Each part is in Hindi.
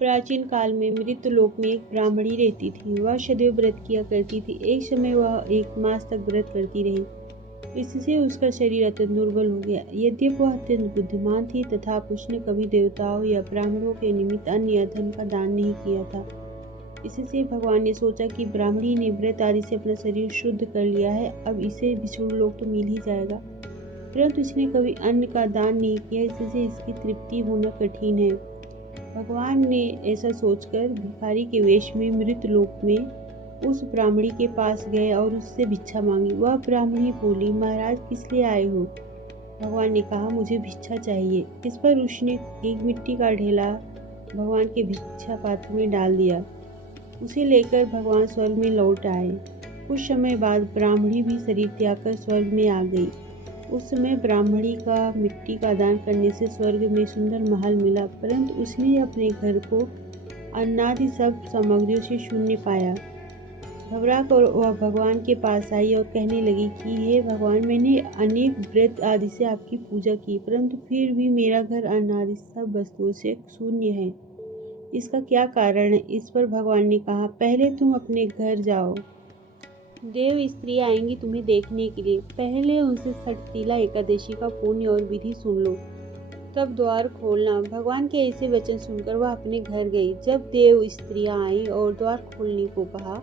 प्राचीन काल में मृतलोक में एक ब्राह्मणी रहती थी। वह सदैव व्रत किया करती थी। एक समय वह 1 मास तक व्रत करती रही। इससे उसका शरीर अत्यंत दुर्बल हो गया। यद्यपि वह अत्यंत बुद्धिमान थी, तथापि उसने कभी देवताओं या ब्राह्मणों के निमित्त अन्न या धन का दान नहीं किया था। इससे भगवान ने सोचा कि ब्राह्मणी ने व्रत आदि से अपना शरीर शुद्ध कर लिया है, अब इसे विष्णु लोक तो मिल ही जाएगा। परंतु इसने कभी अन्न का दान नहीं किया, इससे इसकी तृप्ति होना कठिन है। भगवान ने ऐसा सोचकर भिखारी के वेश में मृतलोक में उस ब्राह्मणी के पास गए और उससे भिक्षा मांगी। वह ब्राह्मणी बोली, महाराज किस लिए आए हो? भगवान ने कहा, मुझे भिक्षा चाहिए। इस पर उसने एक मिट्टी का ढेला भगवान के भिक्षा पात्र में डाल दिया। उसे लेकर भगवान स्वर्ग में लौट आए। कुछ समय बाद ब्राह्मणी भी शरीर त्याग कर स्वर्ग में आ गई। उस समय ब्राह्मणी का मिट्टी का दान करने से स्वर्ग में सुंदर महल मिला, परंतु उसने अपने घर को अन्नादि सब सामग्रियों से शून्य पाया। घबरा कर वह भगवान के पास आई और कहने लगी कि हे भगवान, मैंने अनेक व्रत आदि से आपकी पूजा की, परंतु फिर भी मेरा घर अन्न आदि सब वस्तुओं से शून्य है। इसका क्या कारण है? इस पर भगवान ने कहा, पहले तुम अपने घर जाओ। देव स्त्रियां आएंगी तुम्हें देखने के लिए। पहले उनसे षटतिला एकादशी का पुण्य और विधि सुन लो, तब द्वार खोलना। भगवान के ऐसे वचन सुनकर वह अपने घर गई। जब देव स्त्रियां आई और द्वार खोलने को कहा,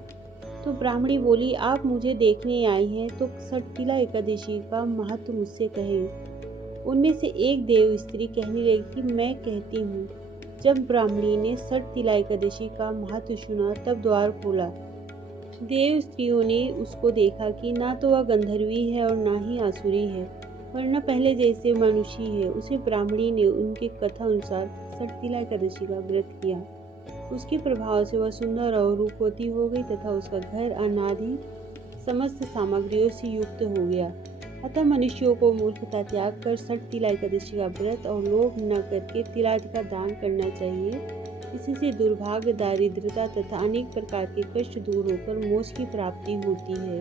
तो ब्राह्मणी बोली, आप मुझे देखने आई हैं तो षटतिला एकादशी का महत्व मुझसे कहें। उनमें से एक देव स्त्री कहने लगी कि मैं कहती हूँ। जब ब्राह्मणी ने षटतिला एकादशी का महत्व सुना, तब द्वार खोला। देव स्त्रियों ने उसको देखा कि ना तो वह गंधर्वी है और ना ही आसुरी है, वरना पहले जैसे मनुष्य है। उसे ब्राह्मणी ने उनके कथा अनुसार षटतिला एकादशी का व्रत किया। उसके प्रभाव से वह सुंदर और रूपवती हो गई तथा उसका घर अनादि समस्त सामग्रियों से युक्त हो गया। अतः मनुष्यों को मूर्खता त्याग कर षटतिला एकादशी का व्रत और लोभ न करके तिलादि का दान करना चाहिए। इससे दुर्भाग्य, दारिद्रता तथा अनेक प्रकार के कष्ट दूर होकर मोक्ष की प्राप्ति होती है।